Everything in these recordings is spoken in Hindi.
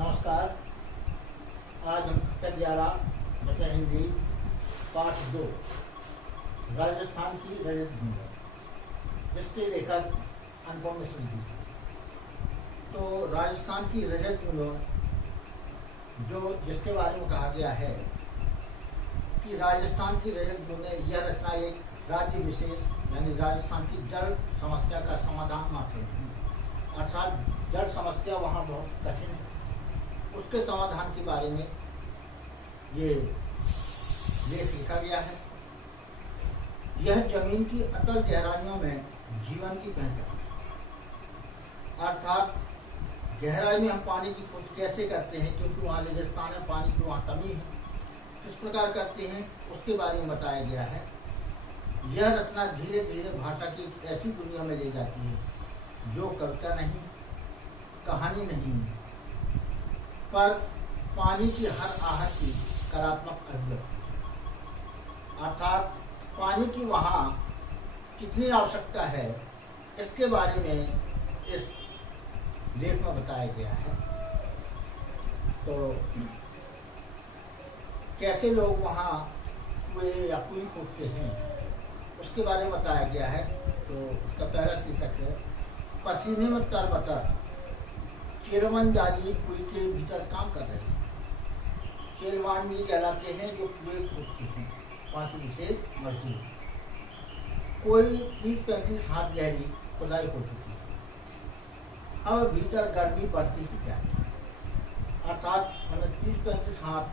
नमस्कार। आज हम कक्षा 11 बचा हिंदी पाठ 2 राजस्थान की रजत भूमि, जिसके लेखक अनुपम मिश्र जी। तो राजस्थान की रजत भूमि जो जिसके बारे में कहा गया है कि राजस्थान की रजत भूमि यह रचना एक राज्य विशेष यानी राजस्थान की जल समस्या का समाधान मात्र है, अर्थात जल समस्या वहाँ बहुत कठिन है, उसके समाधान के बारे में ये लेख लिखा गया है। यह जमीन की अतल गहराइयों में जीवन की पहचान, अर्थात गहराई में हम पानी की खोज कैसे करते हैं, क्योंकि वहाँ रेगिस्तान है, पानी की वहाँ कमी है, किस प्रकार करते हैं उसके बारे में बताया गया है। यह रचना धीरे धीरे भाषा की एक ऐसी दुनिया में ले जाती है जो कविता नहीं, कहानी नहीं, पर पानी की हर आहट की कलात्मक अभिव्यक्ति, अर्थात पानी की वहाँ कितनी आवश्यकता है इसके बारे में इस लेख में बताया गया है। तो कैसे लोग वहाँ कुएं या कुएं खोदते हैं उसके बारे में बताया गया है। तो उसका पहला शीर्षक है पसीने में तरबतर चेरवन जारी कुएं के भीतर काम कर रहे हैं। चेरवान भी कहलाते हैं जो कुएं खोदते हैं, पांच विशेष मजदूर। कोई 30-35 हाथ गहरी खुदाई हो चुकी है, अब भीतर गर्मी बढ़ती ही जाती है, अर्थात उन्हें 30-35 हाथ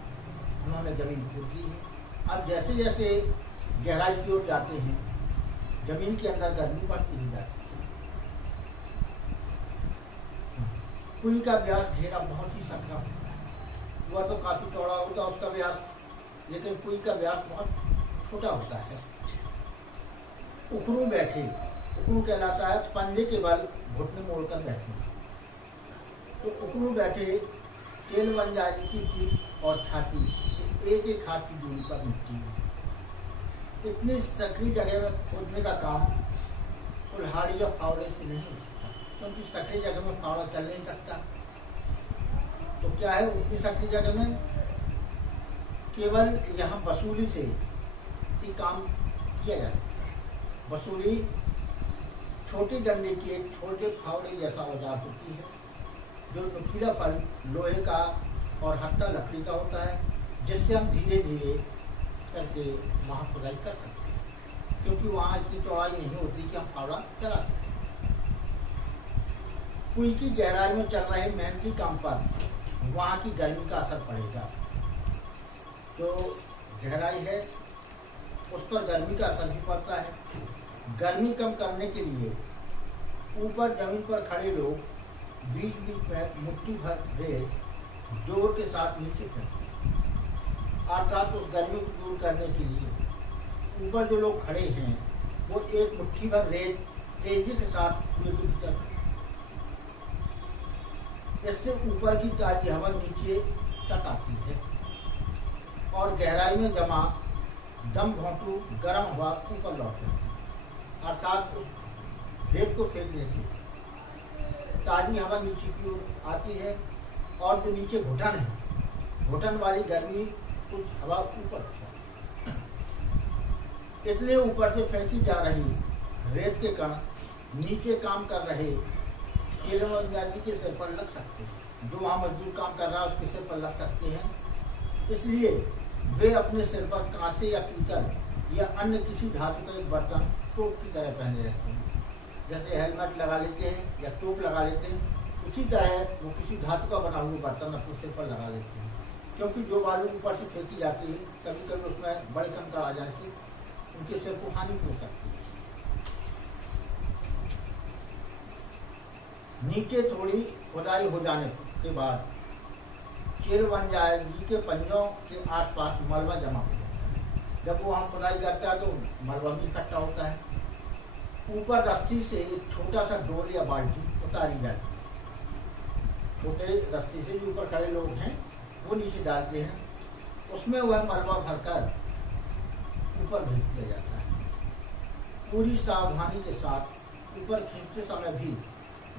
उन्होंने जमीन खोद दी है। अब जैसे जैसे गहराई की ओर जाते हैं जमीन के अंदर गर्मी बढ़ती ही जाती है। कुएं का व्यास घेरा बहुत ही सकरा होता है, वह तो काफी चौड़ा होता है उसका व्यास, लेकिन कुएं का व्यास बहुत छोटा होता है। उखरू बैठे, उखरू कहलाता है पंजे के बल घुटने मोड़कर बैठना। तो उखरू बैठे तेल बन जाने की पीठ और छाती से एक एक हाथ की दूरी पर मिट्टी है। इतनी सकरी जगह में खोदने का काम कुल्हाड़ी या फावड़े से नहीं हो सकता, क्योंकि सकरी जगह में फावड़ा चल नहीं सकता। तो क्या है, उतनी सकरी जगह में केवल यहाँ वसूली से ही काम किया जा सकता है। वसूली छोटी डंडे की एक छोटे फावड़े जैसा औजार होती है, जो नुकीला फल लोहे का और हत्था लकड़ी का होता है, जिससे हम धीरे धीरे करके वहाँ खुदाई कर सकते हैं, क्योंकि वहाँ इतनी चौड़ाई नहीं होती कि हम फावड़ा चला सकें। कुएं की गहराई में चल रहे मेहनती काम पर वहाँ की गर्मी का असर पड़ेगा। जो गहराई है उस पर गर्मी का असर भी पड़ता है। गर्मी कम करने के लिए ऊपर जमीन पर खड़े लोग बीच बीच में मुट्ठी भर रेत जोर के साथ नीचे फेंकते हैं, अर्थात उस गर्मी को दूर करने के लिए ऊपर जो लोग खड़े हैं वो एक मुट्ठी भर रेत तेजी के साथ कुएं के भीतर फेंकते हैं। इससे ऊपर की ताजी हवा नीचे तक आती है और गहराई में जमा दम घोंटू गर्म हवा ऊपर लौटती है, अर्थात उस रेत को फेंकने से ताजी हवा नीचे की ओर आती है और जो नीचे घुटन है, घुटन वाली गर्मी कुछ हवा ऊपर उठती है। इसलिए ऊपर से फेंकी जा रही रेत के कण नीचे काम कर रहे केरवानी के सिर पर लग सकते हैं। जो वहाँ मजदूर काम कर रहा है उसके सिर पर लग सकते हैं, इसलिए वे अपने सिर पर कांसे या पीतल या अन्य किसी धातु का एक बर्तन टोप की तरह पहने रहते हैं। जैसे हेलमेट लगा लेते हैं या टोप लगा लेते हैं, उसी तरह वो किसी धातु का बना हुआ बर्तन अपने सिर पर लगा लेते हैं, क्योंकि जो बालू ऊपर से फेंकी जाती है कभी कभी उसमें बड़े कंकड़ आ जाने से उनके सिर को हानि हो सकती है। नीचे थोड़ी खुदाई हो जाने के बाद चेर बन जाएगी के पंजों के आसपास मलबा जमा हो जाता है। जब वो हम खुदाई करता है तो मलबा भी इकट्ठा होता है। ऊपर रस्सी से एक छोटा सा डोल या बाल्टी उतारी जाती है। छोटे रस्सी से जो ऊपर खड़े लोग हैं वो नीचे डालते हैं, उसमें वह मलबा भरकर ऊपर भेज दिया जाता है। पूरी सावधानी के साथ ऊपर खींचते समय भी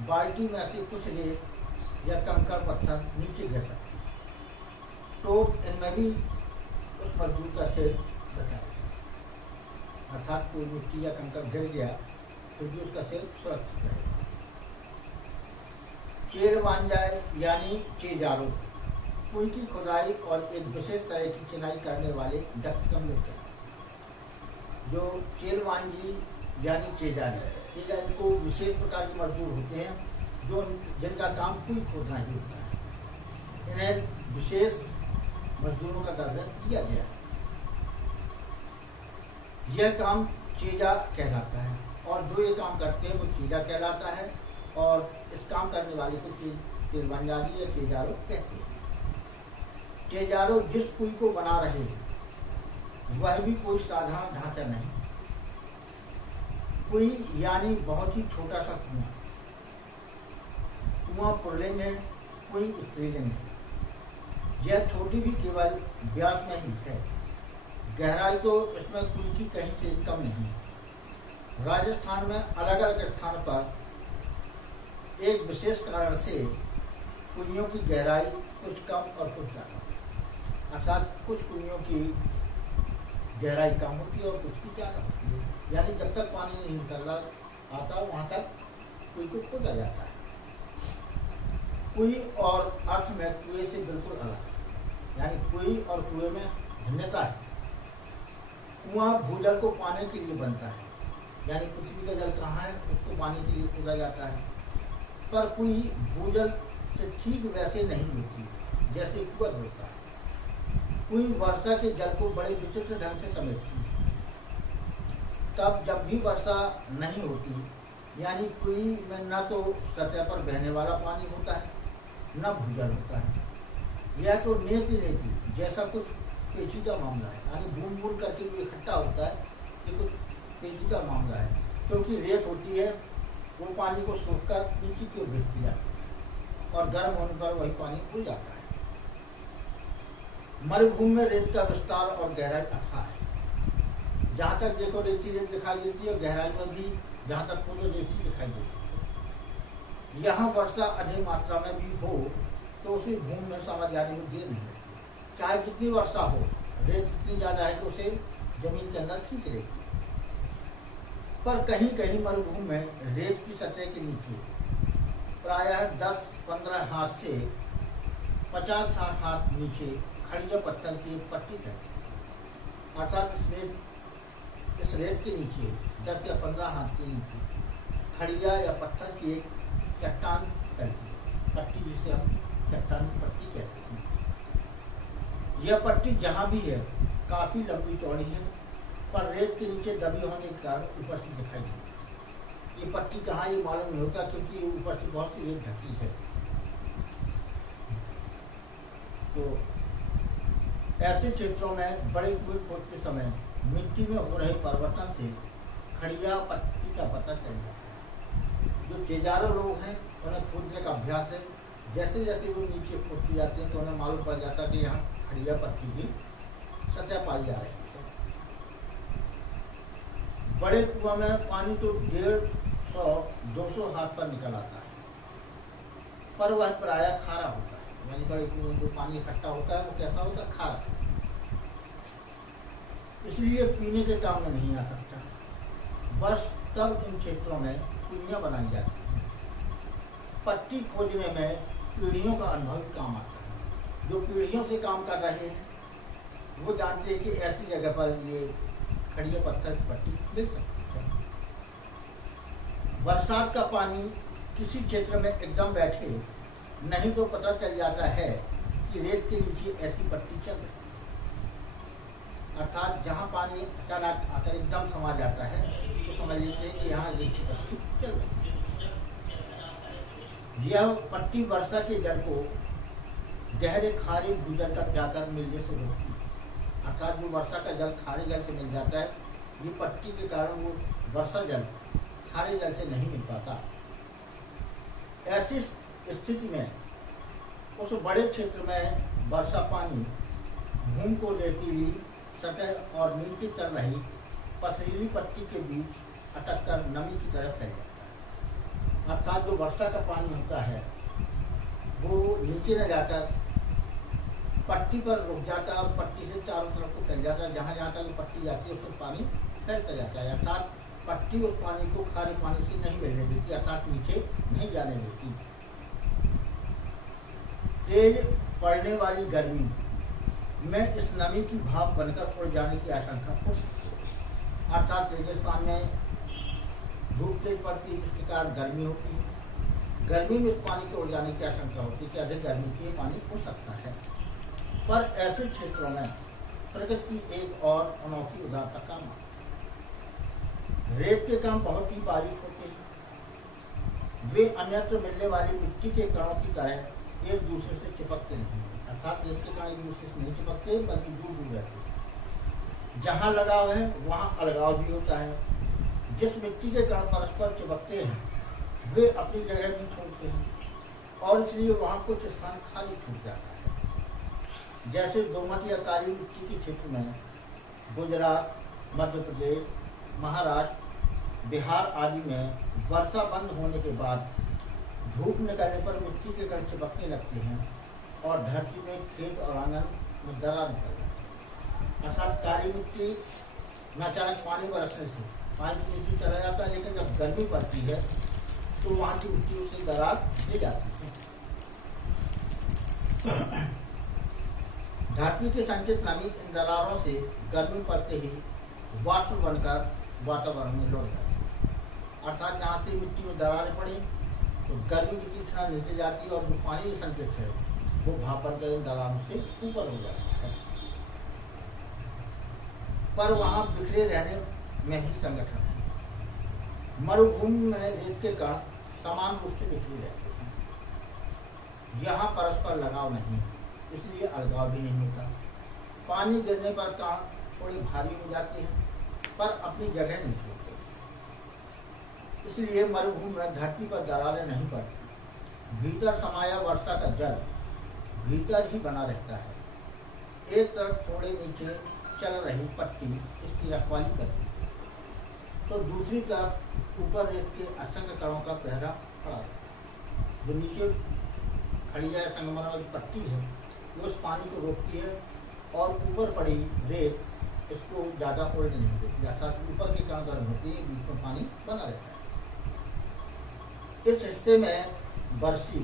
बाल्टी में से कुछ रेत या कंकड़ पत्थर नीचे गिर सकते हैं, तो इनमें भी उस मजदूर का सिर बचा, अर्थात कोई मिट्टी या कंकड़ गिर गया तो भी उसका सिर सुरक्षित रहेगा। चेरवांजाई यानी चेजारो, कुएं की खुदाई और एक विशेष तरह की चिनाई करने वाले दक्षम लोग हैं। जो चेरवांजी यानी चेजारी को विशेष प्रकार के मजदूर होते हैं जो जिनका काम कुएं खोदना ही होता है। इन्हें विशेष मजदूरों का दर्जा दिया गया है। यह काम चेजा कहलाता है और जो ये काम करते हैं वो चेजा कहलाता है, और इस काम करने वाले को चेरवांजारी या चेजारो कहते हैं। चेजारो जिस कुएं को बना रहे हैं वह भी कोई साधारण ढांचा नहीं। कुएं यानी बहुत ही छोटा सा कुआं। कुआं पुल्लिंग है, कुएं स्त्रीलिंग है। यह छोटी भी केवल व्यास में ही है, गहराई तो इसमें कुएं की कहीं से कम नहीं। राजस्थान में अलग अलग स्थान पर एक विशेष कारण से कुइयों की गहराई कुछ कम और कुछ ज्यादा, अर्थात कुछ कुइयों की गहराई कम होती है और कुछ की ज्यादा होती है। यानी जब तक पानी नहीं निकल आता वहां तक कुएं को खोदा जाता है। कुएं और अर्थ में कुएं से बिल्कुल अलग, यानी कुएं और कुएं में भिन्नता है। कुआं भूजल को पाने के लिए बनता है, यानी पृथ्वी का जल कहाँ है उसको पाने के लिए खोदा जाता है, पर कुएं भूजल से ठीक वैसे नहीं होती जैसे कुआं होता है। कुएं वर्षा के जल को बड़े विचित्र ढंग से समेटती है। तब जब भी वर्षा नहीं होती, यानी कुएं में न तो सतह पर बहने वाला पानी होता है न भूजल होता है, यह तो नेति जैसा कुछ पेचीदा मामला है, यानी बूंद बूंद करके भी इकट्ठा होता है। ये कुछ पेचीदा मामला है, क्योंकि रेत होती है वो पानी को सोखकर नीचे की ओर भेजती जाती है और गर्म होने पर वही पानी खुल जाता है। मरुभूमि में रेत का विस्तार और गहराई अथाह है। जहाँ तक देखो रेती रेत दिखाई देती है और गहराई में भी जहाँ तक खोजो रेती दिखाई देती है। यहाँ वर्षा अधिक मात्रा में भी हो तो उसी भूमि में समझ जाने में देर नहीं लगती। चाहे जितनी वर्षा हो, रेत इतनी ज्यादा है तो उसे जमीन के अंदर खींच लेगी। पर कहीं कहीं मरुभूमि में रेत की सतह के नीचे प्रायः 10-15 हाथ से 50-60 हाथ नीचे खड़िया पत्थर की एक पट्टी है, अर्थात इस रेत के नीचे 10 या 15 हाथ के नीचे खड़िया या पत्थर की एक चट्टान करती है, पट्टी जिसे हम चट्टान की पट्टी कहते हैं। यह पट्टी जहाँ भी है काफी लंबी चौड़ी है, पर रेत के नीचे दबी होने के कारण ऊपर से दिखाई देती। ये पट्टी कहाँ ये मालूम नहीं होता, क्योंकि ऊपर से बहुत सी रेत ढकी है। तो ऐसे क्षेत्रों में बड़े कुएं खोदते समय मिट्टी में हो रहे परिवर्तन से खड़िया पट्टी का पता चल जाता है। जो चेजारो लोग हैं उन्हें खोदने का अभ्यास है। जैसे जैसे वो नीचे खोदते जाते हैं तो उन्हें मालूम पड़ जाता है कि यहाँ खड़िया पट्टी की सतह पाई जा रही है। बड़े कुआं में पानी तो 150-200 हाथ पर निकल आता है, पर वह प्रायः खारा होता है। यानी बड़े कुएं में जो पानी इकट्ठा होता है वो कैसा होता है? खारा, इसलिए पीने के काम में नहीं आ सकता। बस तब इन क्षेत्रों में कुइयां बनाई जाती हैं। पट्टी खोजने में पीढ़ियों का अनुभव काम आता है। जो पीढ़ियों से काम कर रहे हैं वो जानते हैं कि ऐसी जगह पर ये खड़िया पत्थर की पट्टी मिल सकती है। बरसात का पानी किसी क्षेत्र में एकदम बैठे नहीं तो पता चल जाता है कि रेत के नीचे ऐसी पट्टी चल रही है, अर्थात जहाँ पानी अचानक आकर एकदम समा जाता है तो समझ लेते हैं कि यहाँ रेत की पट्टी चल रही है। यह पट्टी वर्षा के जल को गहरे खारे भूजल तक जाकर मिलने से रोकती है, अर्थात जो वर्षा का जल खारे जल से मिल जाता है, ये पट्टी के कारण वो वर्षा जल खारे जल से नहीं मिल पाता। ऐसी स्थिति में उस बड़े क्षेत्र में वर्षा पानी भूमि को रेतीली सतह और नीचे चल रही पथरीली पट्टी के बीच अटक कर नमी की तरफ फैल जाता है। अर्थात जो वर्षा का पानी होता है वो नीचे न जाकर पट्टी पर रुक जाता है और पट्टी से चारों तरफ को फैल जाता है। जहाँ जहाँ तक पट्टी जाती है उसमें पानी फैलता जाता है, अर्थात पट्टी उस पानी को खारे पानी से नहीं बहने देती, अर्थात नीचे नहीं जाने देती। तेज पड़ने वाली गर्मी में इस नमी की भाप बनकर उड़ जाने की आशंका हो सकती है, अर्थात रेगिस्तान में धूप तेज पड़ती है, इसके कारण गर्मी होती है। गर्मी में इस पानी के उड़ जाने की आशंका होती है कि अधिक गर्मी से पानी उड़ सकता है। पर ऐसे क्षेत्रों में प्रकृति की एक और अनोखी उदारता काम आती है। रेत के काम बहुत ही बारीक होते हैं, वे अन्यत्र मिलने वाली मिट्टी के कणों की तरह एक दूसरे से चिपकते नहीं, अर्थात रेत के कण एक दूसरे से नहीं चिपकते बल्कि दूर दूर रहते हैं। जहाँ लगाव है वहाँ अलगाव भी होता है। जिस मिट्टी के कण परस्पर चिपकते हैं वे अपनी जगह भी छोड़ते हैं और इसलिए वहाँ कुछ स्थान खाली छूट जाता है। जैसे दोमट या काली मिट्टी के क्षेत्र में गुजरात, मध्य प्रदेश, महाराष्ट्र, बिहार आदि में वर्षा बंद होने के बाद धूप निकलने पर मिट्टी के कण चिपकने लगते हैं और धरती में, खेत और आंगन में दरार निकल जाती है। अर्थात काली मिट्टी में अचानक पानी बरसने से पानी की मिट्टी चला जाता है, लेकिन जब गर्मी पड़ती है तो वहाँ की मिट्टी से दरार दे जाती है। धरती के संचित नमी इन दरारों से गर्मी पड़ते ही वाष्प बनकर वातावरण में लौट जाती है, अर्थात जहाँ से मिट्टी में दरारें पड़ी तो गर्मी की तीक्ष्णता नीचे जाती है और जो पानी संचित है वो भाप बनकर इन दरारों से ऊपर हो जाता है। पर वहाँ बिखरे रहने में ही संगठन है। मरुभूमि में रेत के कण समान रूप से बिखरे रहते हैं, यहाँ परस्पर लगाव नहीं, इसलिए अलगाव भी नहीं होता। पानी गिरने पर कण थोड़े भारी हो जाते हैं पर अपनी जगह नहीं छोड़ते, इसलिए मरुभूमि में धरती पर दरारें नहीं पड़ती। भीतर समाया वर्षा का जल भीतर ही बना रहता है। एक तरफ थोड़े नीचे चल रही पट्टी इसकी रखवाली करती है तो दूसरी तरफ ऊपर रेत के असंख्य कणों का पहरा पड़ा है। जो नीचे खड़ी है संगमरमर वाली पट्टी है वो उस पानी को रोकती है और ऊपर पड़ी रेत इसको ज़्यादा उल्ट नहीं देती, अर्थात ऊपर की कण गर्म होती है, बीच में पानी बना रहता है। इस हिस्से में बरसी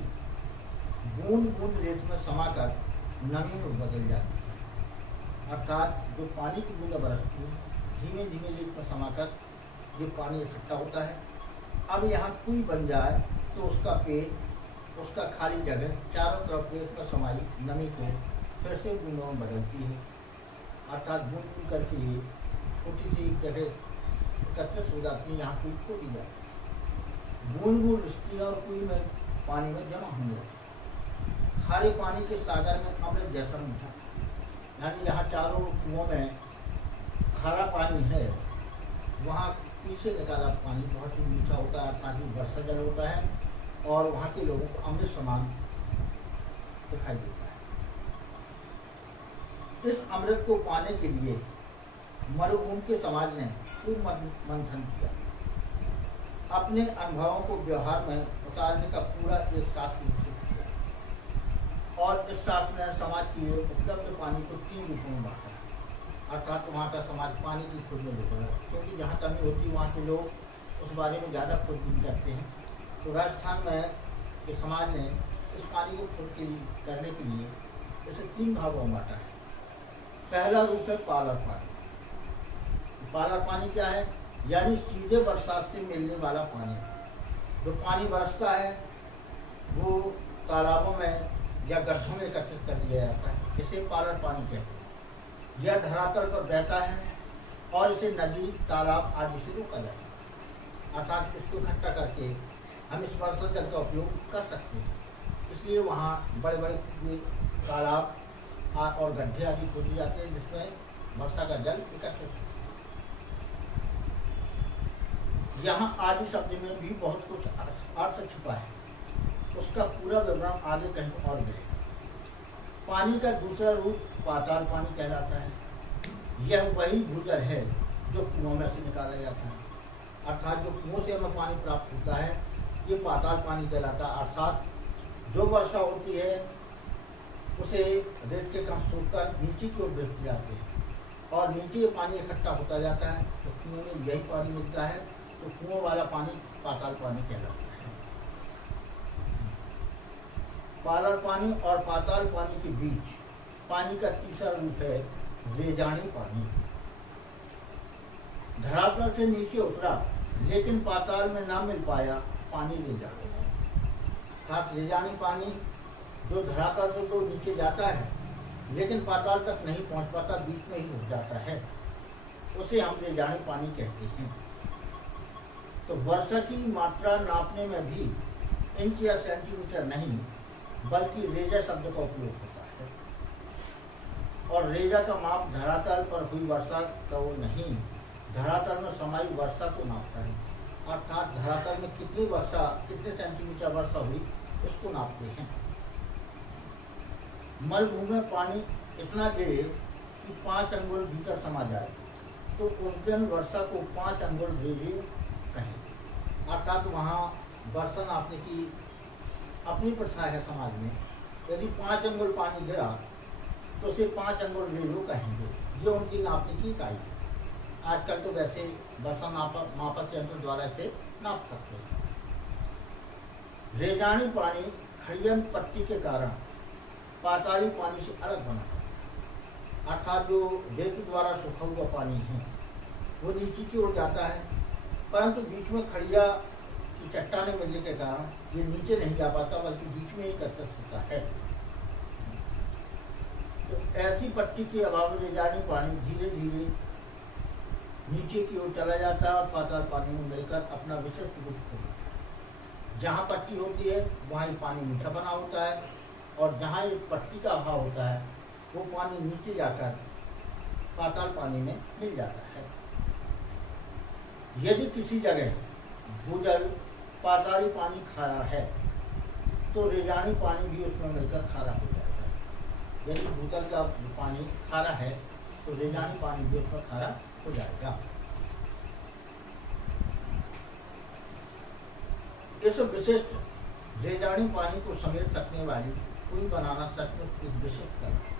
बूंद बूंद रेत में समाकर नमी में बदल जाती है, अर्थात जो पानी की बूंदा बरसती है धीमे धीमे रेत में समाकर ये पानी इकट्ठा होता है। अब यहाँ कुई बन जाए तो उसका पेट, उसका खाली जगह चारों तरफ रेत में समाई नमी को फिर से बूंदों में बदलती है, अर्थात बूंद बूंद करके ये छोटी सी जगह एकत्रित हो जाती है, यहाँ कुई खो दी जाती है। बूंद बूंद रिश्ती और कुई में पानी में जमा होने लगती है। खारे पानी के सागर में अमृत जैसा मीठा, यानी यहाँ चारों कुओं में खारा पानी है, वहाँ पीछे निकाला पानी बहुत ही मीठा होता है, अर्थात ही वर्षा जल होता है और वहाँ के लोगों को अमृत समान दिखाई देता है। इस अमृत को पाने के लिए मरुभूमि के समाज ने खूब मंथन किया, अपने अनुभवों को व्यवहार में उतारने का पूरा एक शास्त्र विकसित किया और इस शास्त्र ने समाज की उपलब्ध पानी को 3 रूपों में बांटा, अर्थात वहाँ का समाज पानी की खोज में जुटा है, क्योंकि जहाँ कमी होती है वहाँ के लोग उस बारे में ज़्यादा खोजबीन करते हैं। तो राजस्थान में के समाज ने इस पानी को खोज करने के लिए इसे 3 भागों में बांटा है। पहला रूप है पालर पानी। पालर पानी क्या है? यानी सीधे बरसात से मिलने वाला पानी। जो पानी बरसता है वो तालाबों में या गड्ढों में एकत्रित कर दिया जाता है, इसे पालर पानी कहते हैं। यह धरातल पर बहता है और इसे नदी, तालाब आदि से रोका जाता है, अर्थात इसको इकट्ठा करके हम इस वर्षा जल का उपयोग कर सकते हैं। इसलिए वहाँ बड़े बड़े तालाब और गड्ढे आदि खोजे जाते हैं जिसमें वर्षा का जल इकट्ठित होता है। यहाँ आदि शब्द में भी बहुत कुछ अर्थ छिपा है, उसका पूरा विवरण आगे कहीं और मिलेगा। पानी का दूसरा रूप पाताल पानी कहलाता है। यह वही भूजल है जो कुओं में से निकाला जाता है, अर्थात जो कुओं से हमें पानी प्राप्त होता है ये पाताल पानी कहलाता है, अर्थात जो वर्षा होती है उसे रेत के कण सूखकर नीचे की ओर भेजते जाते हैं और नीचे ये पानी इकट्ठा होता जाता है, तो कुएं में यही पानी मिलता है, तो कुओं वाला पानी पाताल पानी कहलाता है। पाताल पानी और पाताल पानी के बीच पानी का तीसरा रूप है रेजानी पानी। धरातल से नीचे उतरा लेकिन पाताल में ना मिल पाया, पानी रेजानी। अर्थात रेजानी पानी जो धरातल से तो नीचे जाता है लेकिन पाताल तक नहीं पहुंच पाता, बीच में ही रुक जाता है, उसे हम रेजानी पानी कहते हैं। तो वर्षा की मात्रा नापने में भी इंच या सेंटीमीटर नहीं बल्कि रेजा शब्द का उपयोग होता है, और रेजा का माप धरातल पर हुई वर्षा का वो नहीं, धरातल में समाई वर्षा को नापता है। अर्थात धरातल में कितनी वर्षा, कितने सेंटीमीटर वर्षा हुई, उसको नापते हैं। मरुभूमि में पानी इतना गिरे कि 5 अंगुल भीतर समा जाए, तो उस दिन वर्षा को 5 अंगुल रेजे कहें। अर्थात वहाँ वर्षा नापने की अपनी प्रथा है समाज में। यदि 5 अंगुल पानी गिरा तो उसे 5 अंगुल रेजो कहेंगे, ये उनकी नापने की इकाई है। आजकल तो वैसे वर्षा मापक यंत्र द्वारा इसे नाप सकते हैं। रेजानी पानी खड़ियन पट्टी के कारण पाताली पानी से अलग बना है। अर्थात जो रेत द्वारा सूखा हुआ पानी है वो नीचे की ओर जाता है, परंतु बीच में खड़िया की चट्टानें मिलने के कारण ये नीचे नहीं जा पाता, बल्कि बीच में ही एकत्रित होता है। तो ऐसी पट्टी के अभाव में रेजानी पानी धीरे धीरे नीचे की ओर चला जाता है और पाताल पानी में मिलकर अपना विशिष्ट रूप होता है। जहाँ पट्टी होती है वहाँ ये पानी मीठा बना होता है, और जहाँ ये पट्टी का अभाव होता है वो पानी नीचे जाकर पाताल पानी में मिल जाता है। यदि किसी जगह भूजल पाताली पानी खारा है तो रेजानी पानी भी उसमें मिलकर खारा हो जाएगा। यदि भूजल का पानी खारा है तो रेजानी पानी भी उसमें खारा हो जाएगा। इस विशिष्ट रेजानी पानी को समेट सकने वाली कुएं बनाना सचमुच एक विशिष्ट कला है।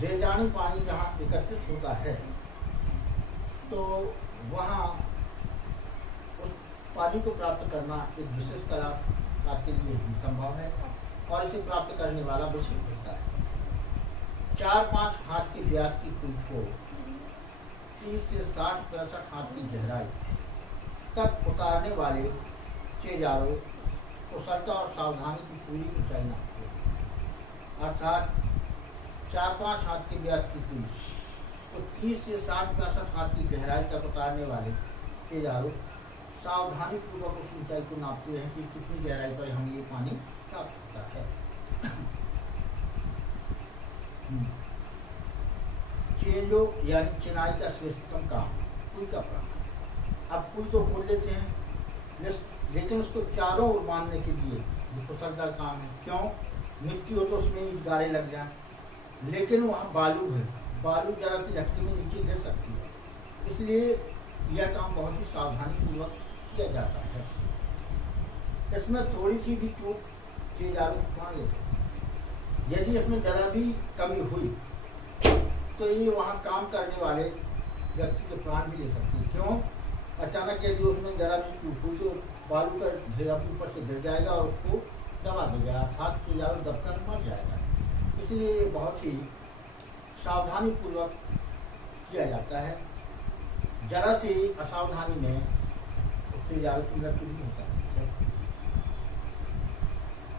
रेजानी पानी जहाँ एकत्रित होता है तो वहाँ उस पानी को प्राप्त करना एक विशेष कलाकार के लिए ही संभव है, और इसे प्राप्त करने वाला विशिष्ट होता है। 4-5 हाथ के व्यास की कुएं को 30 से 60-65 हाथ की गहराई तक उतारने वाले चेजारों कुशलता और सावधानी की पूरी ऊंचाई नापते हैं। अर्थात 4-5 हाथ के व्यास की कुएं तो 30 से 60-65 हाथ की गहराई तक उतारने वाले चेजारों सावधानी पूर्वक उस ऊंचाई को नापते हैं कि कितनी गहराई पर हमें ये पानी प्राप्त होता है। चेंजो यानी चिनाई का श्रेष्ठतम काम कुएं का प्राण। अब कुएं तो खोल लेते हैं, लेकिन उसको चारों ओर बांधने के लिए ये कुशलता काम है। क्यों? मिट्टी हो तो उसमें गारे लग जाए, लेकिन वहाँ बालू है, बालू जरा सी झटके में नीचे गिर सकती है, इसलिए यह काम बहुत ही सावधानी पूर्वक किया जाता है। इसमें थोड़ी सी भी चूक चेजारों को मान ले सकती। यदि इसमें जरा भी कमी हुई तो ये वहाँ काम करने वाले व्यक्ति के प्राण भी ले सकती है। क्यों? अचानक यदि उसमें जरा भी चूक हुई तो बालू का ढेरा ऊपर से गिर जाएगा और उसको दबा देगा, अर्थात चेजारों दबकर मर जाएगा। इसलिए बहुत ही सावधानी पूर्वक किया जाता है। जरा सी असावधानी में चेजारों की मृत्यु भी हो सकती है।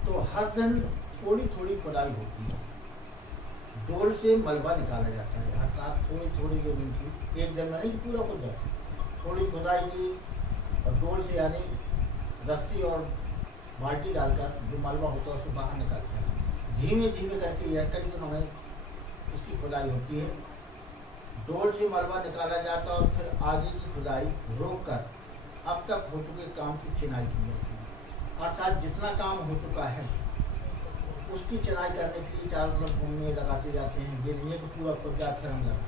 तो हर दिन थोड़ी थोड़ी खुदाई होती है, डोल से मलबा निकाला जाता है। अर्थात थोड़ी थोड़ी जमीन की, एक दिन में नहीं पूरा हो जाए, थोड़ी खुदाई की और डोल से यानी रस्सी और बाल्टी डालकर जो मलबा होता है उसको बाहर निकालते हैं। धीमे धीमे करके यह कई दिनों में इसकी खुदाई होती है। डोल से मलबा निकाला जाता है और फिर आगे की खुदाई रोक कर अब तक हो चुके काम की चिनाई की जाती है। अर्थात जितना काम हो चुका है उसकी चिनाई करने के लिए चारों तरफ घूमने लगाते जाते हैं। ये नहीं है कि पूरा खुद जा फिर हम लगा,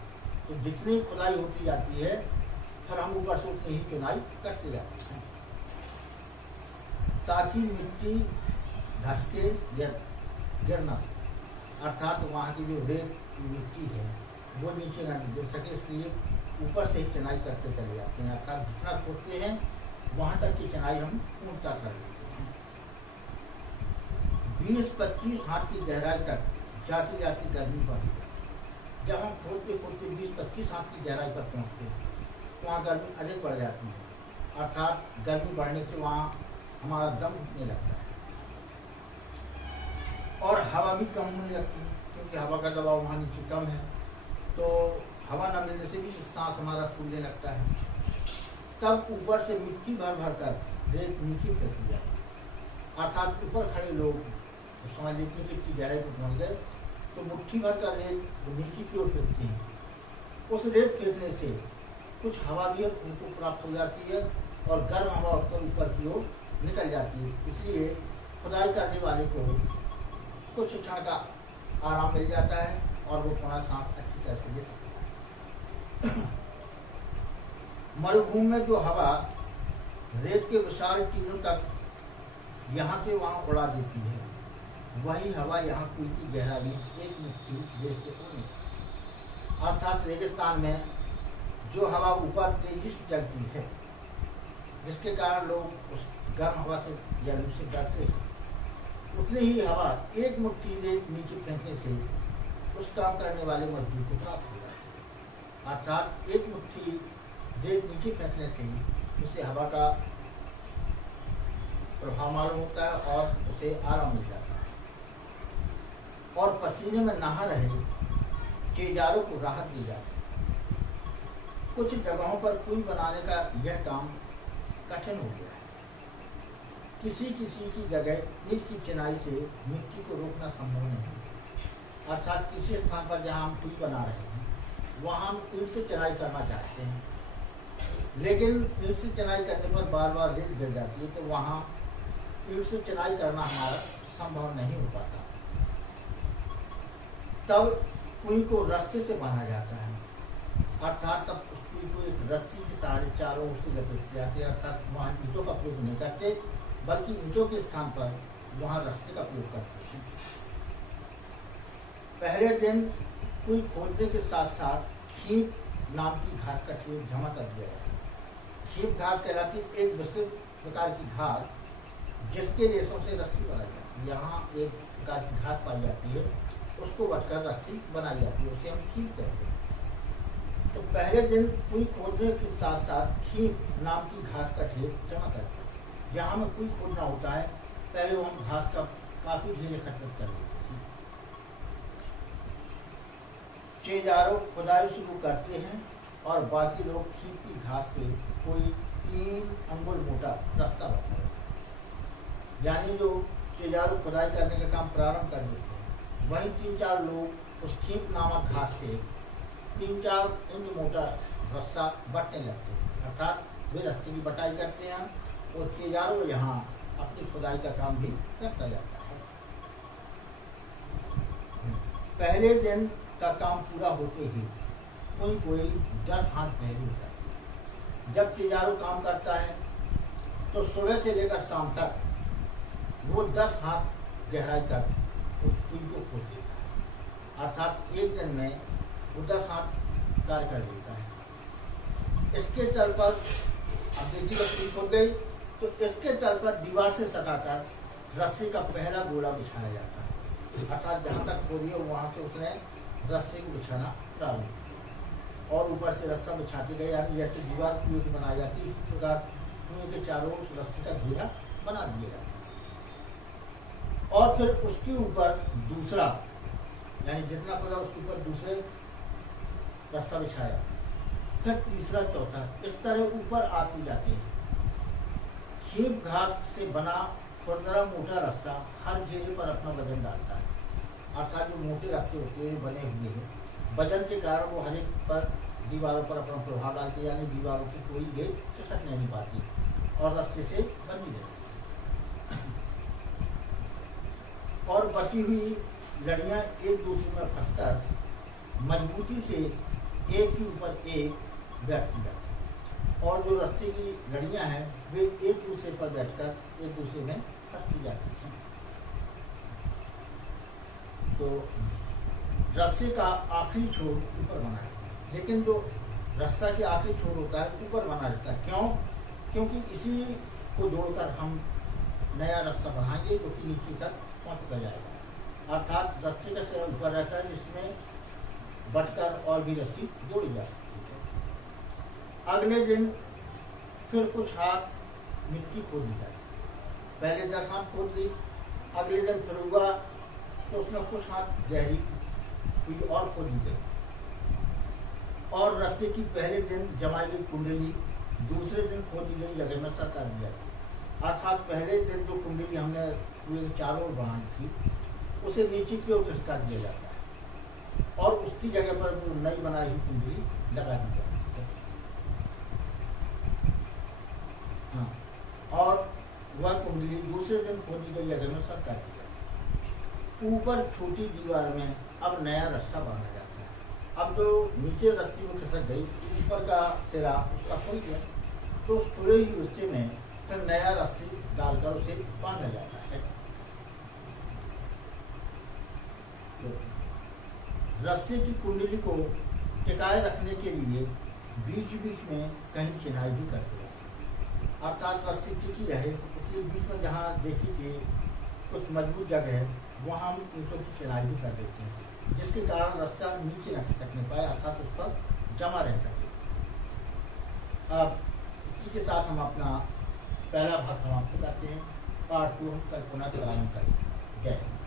तो जितनी खुदाई होती जाती है फिर हम ऊपर से उतनी ही चुनाई करते जाते हैं, ताकि मिट्टी धस के या गिर न सके, अर्थात वहाँ की जो रेत की मिट्टी है वो नीचे ना गिर सके, इसलिए ऊपर से ही चनाई करते चले जाते हैं। अर्थात जितना खोदते हैं वहाँ तक की चनाई हम पूर्णता कर लेते हैं। 20-25 हाथ की गहराई तक जाती जाती गर्मी बढ़ती है। जब हम खोदते खोदते 20-25 हाथ की गहराई पर पहुँचते हैं तो वहाँ गर्मी अधिक बढ़ जाती है, अर्थात गर्मी बढ़ने से वहाँ हमारा दम घुटने लगता है और हवा भी कम होने लगती है, क्योंकि हवा का दबाव वहाँ नीचे कम है, तो हवा न मिलने से भी सांस हमारा फूलने लगता है। तब ऊपर से मिट्टी भर भर कर रेत नीचे फेंकी जाती है, अर्थात ऊपर खड़े लोग समझ लेते हैं कि इतनी गहराई पर पहुँच गए तो मुट्ठी भर कर रेत नीचे की ओर फेंकती है। उस रेत फेंकने से कुछ हवा भी उनको प्राप्त हो जाती है और गर्म हवा उठकर ऊपर की ओर निकल जाती है, इसलिए खुदाई करने वाले को कुछ क्षण का आराम मिल जाता है और वो पुनः सांस अच्छी तरह से ले सकता है। मरुभूमि में जो हवा रेत के विशाल टीलों तक यहाँ से वहाँ उड़ा देती है, वही हवा यहाँ कुएं की गहराई एक मुट्ठी रेत से उड़ती है। अर्थात रेगिस्तान में जो हवा ऊपर तेजी से चलती है, जिसके कारण लोग उस गर्म हवा से या लू से डरते हैं, उतनी ही हवा एक मुट्ठी रेत नीचे फेंकने से उस काम करने वाले मजदूर को प्राप्त हो जाती है। अर्थात एक मुट्ठी रेत नीचे फेंकने से उसे हवा का प्रभाव मालूम होता है और उसे आराम मिल जाता है और पसीने में नहा रहे चेजारों को राहत दी जाती है। कुछ जगहों पर कुएं बनाने का यह काम कठिन हो गया है। किसी किसी की जगह ईंट की चिनाई से मिट्टी को रोकना संभव नहीं, अर्थात किसी स्थान पर जहां हम कुएं बना रहे हैं वहां हम ईंट से चिनाई करना चाहते हैं, लेकिन ईंट से चिनाई करने पर बार बार रेत गिर जाती है, तो वहां ईंट से चिनाई करना हमारा संभव नहीं हो पाता। तब कुएं को रस्से से बांधा जाता है, अर्थात तब उस कुएं को एक रस्सी के सहारे चारों ओर से लपेटे जाते हैं, अर्थात वहाँ ईंटों का प्रयोग नहीं करते, बल्कि ईंटों के स्थान पर वहाँ रस्से का प्रयोग करते हैं। पहले दिन कुएं खोदने के साथ साथ खीप नाम की घास का प्रयोग जमा कर दिया जाता है। खीप घास कहलाती एक विशेष प्रकार की घास जिसके रेशों से रस्सी बनाई जाती है। यहाँ एक प्रकार की घास पाई जाती है, उसको वटकर रस्सी बनाई जाती है, उसे हम खीप कहते हैं। तो पहले दिन कुएं खोदने के साथ साथ खीप नाम की घास का ढेर जमा करते हैं। जहाँ हमें कुएं खोदना होता है, पहले वो हम घास का काफी ढेर एकत्रित कर लेते हैं। चेजारों खुदाई शुरू करते हैं और बाकी लोग खीप की घास से कोई 3 अंगुल मोटा रास्ता बनाते हैं, यानी जो चेजारों खुदाई करने का काम प्रारंभ कर देते हैं, वहीं 3-4 लोग उस खीप नामक घास से 3-4 इंच मोटा रस्सा बटने लगते हैं, अर्थात वे रस्से की बटाई करते हैं और चेजारों यहाँ अपनी खुदाई का काम भी करता जाता है। पहले दिन का काम पूरा होते ही कोई 10 हाथ गहरी हो जाती है। जब चेजारों काम करता है तो सुबह से लेकर शाम तक वो 10 हाथ गहराई तक उस कुएं को खोद देता है, अर्थात एक दिन में वो 10 हाथ कार्य कर देता है। इसके तल पर अब देखिए जब कुएं खोद गई तो इसके तल पर दीवार से सटाकर रस्सी का पहला गोला बिछाया जाता है, अर्थात जहाँ तक खोदी है वहाँ से उसने रस्सी को बिछाना प्रारंभ किया और ऊपर से रस्सा बिछाते गए, यानी जैसे दीवार कुएं की बनाई जाती है इस प्रकार कुएं के चारों ओर रस्सी का घेरा बना दिया जाता है। और फिर उसके ऊपर दूसरा, यानी जितना खोदा उसके ऊपर दूसरे रस्सा बिछाया, फिर तीसरा, चौथा, इस तरह ऊपर आती जाते हैं। खीप घास से बना खुरदरा मोटा रस्सा हर घेरे पर अपना वजन डालता है, अर्थात जो मोटे रस्से होते हैं बने हुए हैं, वजन के कारण वो हर एक पर दीवारों पर अपना प्रभाव डालते, यानी दीवारों की कोई गेट खिसक नहीं पाती और रस्से से बनी रहती है। और बची हुई लड़ियां एक दूसरे में फंसकर मजबूती से एक के ऊपर एक बैठती जाती है और जो रस्से की लड़ियां हैं वे एक दूसरे पर बैठकर एक दूसरे में फंसती जाती हैं। तो रस्से का आखिरी छोर ऊपर बना रहता है, लेकिन जो रस्सा के आखिरी छोर होता है ऊपर बना रहता है। क्यों? क्योंकि इसी को जोड़कर हम नया रास्ता बनाएंगे जो कि नीचे तक पहुंच जाएगा। अर्थात रस्से का सिरा ऊपर रहता है जिसमें बटकर और भी रस्सी जोड़ी जा सकती है। अगले दिन फिर कुछ हाथ मिट्टी खोदी जाए। पहले 10 हाथ खोद दी, अगले दिन फिर हुआ तो उसमें कुछ हाथ गहरी कोई और खोदी गई, और रस्से की पहले दिन जमाई गई कुंडली दूसरे दिन खोदी गई जगह में सरका दिया। अर्थात पहले दिन जो कुंडली हमने पूरे चारों ओर बढ़ानी थी उसे नीचे की ओर खिसका दिया जाता है और उसकी जगह पर जो नई बनाई हुई कुंडली लगा दी जाती है। हाँ, और वह कुंडली दूसरे दिन खोदी गई जगह में सरका दी जाती है। ऊपर छोटी दीवार में अब नया रास्ता बनाया जाता है। अब जो नीचे रस्सी में खिसक गई, ऊपर का सिरा उसका खुल गया, तो उस खुले ही रिश्ते में फिर नया रस्सी डालकर उसे बांधा जाता है। तो रस्सी की कुंडली को टिकाए रखने के लिए बीच बीच में कहीं चिनाई भी करते हैं। अर्थात रस्सी टिकी रहे इसलिए बीच में जहाँ देखी कि कुछ मजबूत जगह है वहाँ हम ईंटों की चिनाई भी कर देते हैं, जिसके कारण रास्ता नीचे न खिसकने पाए, अर्थात उस पर जमा रह सके। अब इसी के साथ हम अपना पहला भाग समाप्त करते हैं। पार्ट 2 हम कल पुनः चलान करेंगे। जय हिंद।